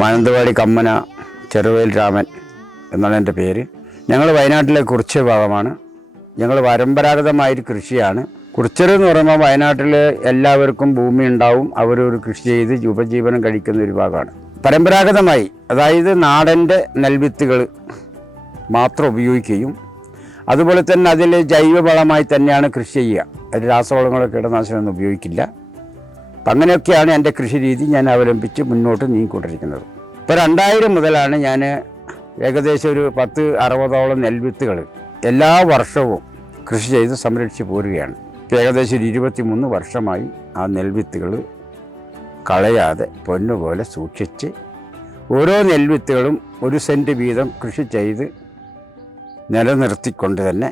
മാനന്തവാടി കമ്മന ചെറുവയൽ രാമൻ എന്നാണ് എൻ്റെ പേര്. ഞങ്ങൾ വയനാട്ടിലെ കുറിച്യർ ഭാഗമാണ്. ഞങ്ങൾ പരമ്പരാഗതമായൊരു കൃഷിയാണ്. കുറിച്യർ എന്ന് പറയുമ്പോൾ വയനാട്ടിൽ എല്ലാവർക്കും ഭൂമി ഉണ്ടാവും, അവരൊരു കൃഷി ചെയ്ത് ഉപജീവനം കഴിക്കുന്ന ഒരു ഭാഗമാണ്. പരമ്പരാഗതമായി, അതായത് നാടൻ്റെ നെൽവിത്തുകൾ മാത്രം ഉപയോഗിക്കുകയും അതുപോലെ തന്നെ അതിൽ ജൈവവളമായി തന്നെയാണ് കൃഷി ചെയ്യുക. അത് രാസവളങ്ങളോ കീടനാശിനിയൊന്നും ഉപയോഗിക്കില്ല. അപ്പം അങ്ങനെയൊക്കെയാണ് എൻ്റെ കൃഷി രീതി ഞാൻ അവലംബിച്ച് മുന്നോട്ട് നീങ്ങിക്കൊണ്ടിരിക്കുന്നത്. ഇപ്പോൾ 2000 മുതലാണ് ഞാൻ ഏകദേശം ഒരു 10-60ഓളം നെൽവിത്തുകൾ എല്ലാ വർഷവും കൃഷി ചെയ്ത് സംരക്ഷിച്ച് പോരുകയാണ്. ഇപ്പോൾ ഏകദേശം 23 വർഷമായി ആ നെൽവിത്തുകൾ കളയാതെ പൊന്നുപോലെ സൂക്ഷിച്ച് ഓരോ നെൽവിത്തുകളും 1 സെൻറ്റ് വീതം കൃഷി ചെയ്ത് നിലനിർത്തിക്കൊണ്ട് തന്നെ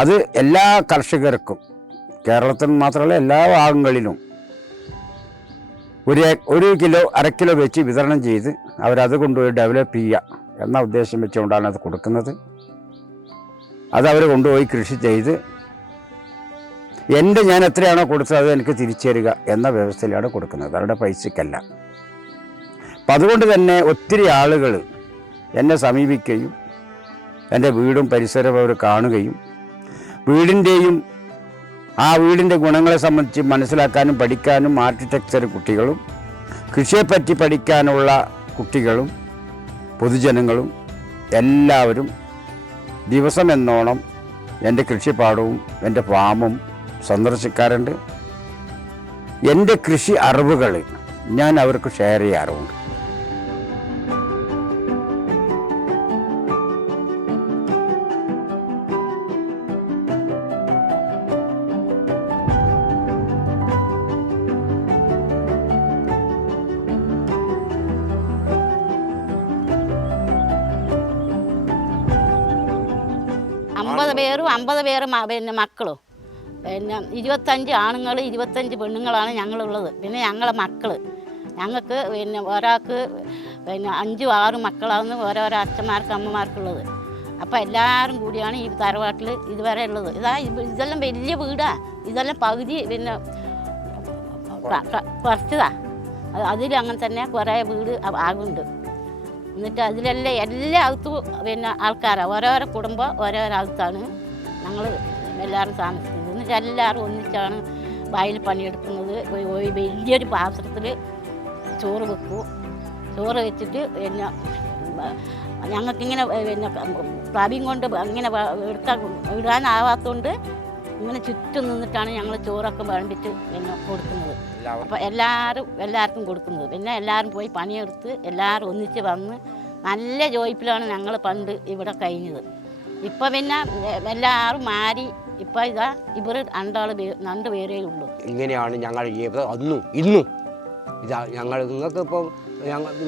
അത് എല്ലാ കർഷകർക്കും, കേരളത്തിൽ മാത്രമല്ല എല്ലാ ഭാഗങ്ങളിലും 1 കിലോ 1/2 കിലോ വെച്ച് വിതരണം ചെയ്ത് അവരത് കൊണ്ടുപോയി ഡെവലപ്പ് ചെയ്യുക എന്ന ഉദ്ദേശം വെച്ചുകൊണ്ടാണ് അത് കൊടുക്കുന്നത്. അതവർ കൊണ്ടുപോയി കൃഷി ചെയ്ത് ഞാൻ എത്രയാണോ കൊടുത്തത് അത് എനിക്ക് തിരിച്ചു തരിക എന്ന വ്യവസ്ഥയിലാണ് കൊടുക്കുന്നത്, അവരുടെ പൈസക്കല്ല. അപ്പം അതുകൊണ്ട് തന്നെ ഒത്തിരി ആളുകൾ എന്നെ സമീപിക്കുകയും എൻ്റെ വീടും പരിസരവും അവർ കാണുകയും വീടിൻ്റെയും ആ വീടിൻ്റെ ഗുണങ്ങളെ സംബന്ധിച്ച് മനസ്സിലാക്കാനും പഠിക്കാനും ആർക്കിടെക്ചർ കുട്ടികളും കൃഷിയെപ്പറ്റി പഠിക്കാനുള്ള കുട്ടികളും പൊതുജനങ്ങളും എല്ലാവരും ദിവസം എന്നോണം എൻ്റെ കൃഷിപ്പാടവും എൻ്റെ ഫാമും സന്ദർശിക്കാറുണ്ട്. എൻ്റെ കൃഷി അറിവുകൾ ഞാൻ അവർക്ക് ഷെയർ ചെയ്യാറുമുണ്ട്. അമ്പത് പേര് പിന്നെ മക്കളും, പിന്നെ 25 ആണുങ്ങൾ 25 പെണ്ണുങ്ങളാണ് ഞങ്ങളുള്ളത്. പിന്നെ ഞങ്ങളെ മക്കൾ, ഞങ്ങൾക്ക് പിന്നെ ഒരാൾക്ക് പിന്നെ 5-6 മക്കളാണ് ഓരോരോ അച്ഛന്മാർക്ക് അമ്മമാർക്കുള്ളത്. അപ്പോൾ എല്ലാവരും കൂടിയാണ് ഈ തറവാട്ടിൽ ഇതുവരെ ഉള്ളത്. ഇതെല്ലാം വലിയ വീടാണ്. ഇതെല്ലാം പകുതി പിന്നെ കുറച്ചതാ. അതിലങ്ങനെ തന്നെ കുറേ വീട് ആകുന്നുണ്ട്. എന്നിട്ട് അതിലെല്ലാം എല്ലാ അകത്തും പിന്നെ ആൾക്കാരാണ്, ഓരോരോ കുടുംബം ഓരോരോ അകത്താണ് ഞങ്ങൾ എല്ലാവരും താമസിക്കുന്നത്. എന്നിട്ട് എല്ലാവരും ഒന്നിച്ചാണ് വയൽ പണിയെടുക്കുന്നത്. വലിയൊരു പാത്രത്തിൽ ചോറ് വെക്കും. ചോറ് വെച്ചിട്ട് പിന്നെ ഞങ്ങൾക്കിങ്ങനെ പിന്നെ പ്രാവീം കൊണ്ട് ഇങ്ങനെ ഇടാനാവാത്തതുകൊണ്ട് ഇങ്ങനെ ചുറ്റും നിന്നിട്ടാണ് ഞങ്ങൾ ചോറൊക്കെ വിളമ്പിച്ച് പിന്നെ കൊടുക്കുന്നത്. അപ്പോൾ എല്ലാവർക്കും കൊടുക്കുന്നത്. പിന്നെ എല്ലാവരും പോയി പണിയെടുത്ത് എല്ലാവരും ഒന്നിച്ച് വന്ന് നല്ല ജോയിപ്പിലാണ് ഞങ്ങൾ പണ്ട് ഇവിടെ കഴിഞ്ഞത്. ഇപ്പം പിന്നെ എല്ലാവരും മാറി. ഇപ്പം ഇവർ 2 പേരേ ഉള്ളൂ. ഇങ്ങനെയാണ് ഞങ്ങളുടെ ജീവിതം അന്നും ഇന്നും. നിങ്ങൾക്കിപ്പം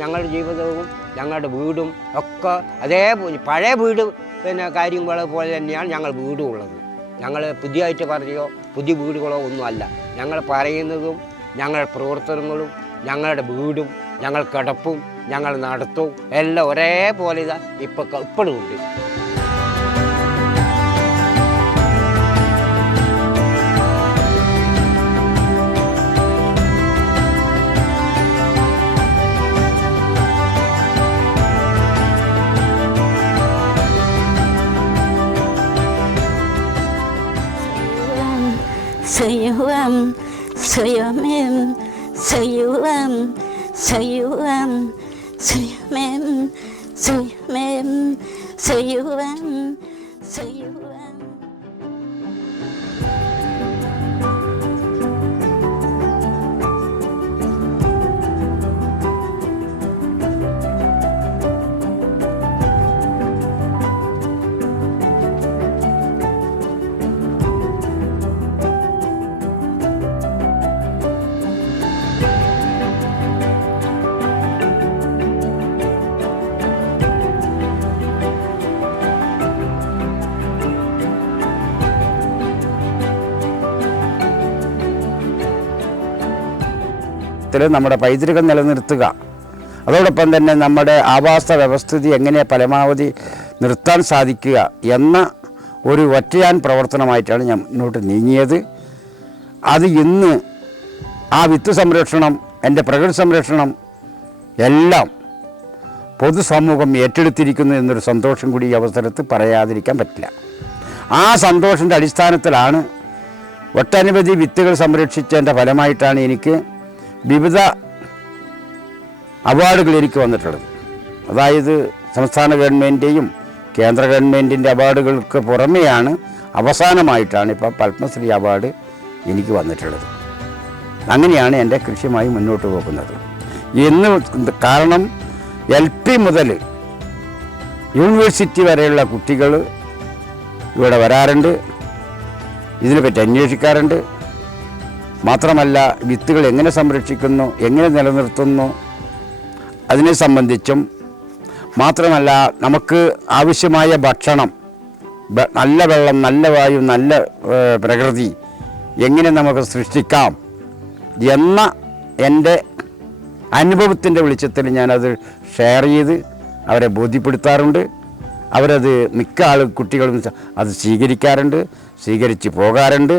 ഞങ്ങളുടെ ജീവിതവും ഞങ്ങളുടെ വീടും ഒക്കെ അതേപോലെ പഴയ വീട് പിന്നെ കാര്യങ്ങളെ പോലെ തന്നെയാണ് ഞങ്ങൾ വീടും ഉള്ളത്. ഞങ്ങൾ പുതിയതായിട്ട് പറയുകയോ പുതിയ വീടുകളോ ഒന്നുമല്ല. ഞങ്ങൾ പറയുന്നതും ഞങ്ങളുടെ പ്രവർത്തനങ്ങളും ഞങ്ങളുടെ വീടും ഞങ്ങൾ കിടപ്പും ഞങ്ങൾ നടത്തും എല്ലാം ഒരേപോലെ ഇപ്പോഴും ഉണ്ട്. Sayuam, sayamem, sayuam, sayuam, sayamem, sayamem, sayuam, sayuam. നമ്മുടെ പൈതൃകം നിലനിർത്തുക, അതോടൊപ്പം തന്നെ നമ്മുടെ ആവാസ വ്യവസ്ഥിതി എങ്ങനെ പരമാവധി നിർത്താൻ സാധിക്കുക എന്ന ഒരു ഒറ്റയാൻ പ്രവർത്തനമായിട്ടാണ് ഞാൻ മുന്നോട്ട് നീങ്ങിയത്. അത് ഇന്ന് ആ വിത്ത് സംരക്ഷണം, എൻ്റെ പ്രകൃതി സംരക്ഷണം എല്ലാം പൊതുസമൂഹം ഏറ്റെടുത്തിരിക്കുന്നു എന്നൊരു സന്തോഷം കൂടി ഈ അവസരത്തിൽ പറയാതിരിക്കാൻ പറ്റില്ല. ആ സന്തോഷത്തിൻ്റെ അടിസ്ഥാനത്തിലാണ് ഒട്ടനവധി വിത്തുകൾ സംരക്ഷിച്ചതിൻ്റെ ഫലമായിട്ടാണ് എനിക്ക് വിവിധ അവാർഡുകൾ എനിക്ക് വന്നിട്ടുള്ളത്. അതായത് സംസ്ഥാന ഗവൺമെൻറ്റിൻ്റെയും കേന്ദ്ര ഗവൺമെൻറ്റിൻ്റെ അവാർഡുകൾക്ക് പുറമെയാണ് അവസാനമായിട്ടാണ് ഇപ്പോൾ പത്മശ്രീ അവാർഡ് എനിക്ക് വന്നിട്ടുള്ളത്. അങ്ങനെയാണ് എൻ്റെ കൃഷിയുമായി മുന്നോട്ട് പോകുന്നത്. ഇന്ന് കാരണം LP മുതൽ യൂണിവേഴ്സിറ്റി വരെയുള്ള കുട്ടികൾ ഇവിടെ വരാറുണ്ട്, ഇതിനെപ്പറ്റി അന്വേഷിക്കാറുണ്ട്. മാത്രമല്ല വിത്തുകൾ എങ്ങനെ സംരക്ഷിക്കുന്നു, എങ്ങനെ നിലനിർത്തുന്നു അതിനെ സംബന്ധിച്ചും, മാത്രമല്ല നമുക്ക് ആവശ്യമായ ഭക്ഷണം, നല്ല വെള്ളം, നല്ല വായു, നല്ല പ്രകൃതി എങ്ങനെ നമുക്ക് സൃഷ്ടിക്കാം എന്ന എൻ്റെ അനുഭവത്തിൻ്റെ വെളിച്ചത്തിൽ ഞാനത് ഷെയർ ചെയ്ത് അവരെ ബോധ്യപ്പെടുത്താറുണ്ട്. അവരത് മിക്ക കുട്ടികളും അത് സ്വീകരിക്കാറുണ്ട്, സ്വീകരിച്ച് പോകാറുണ്ട്.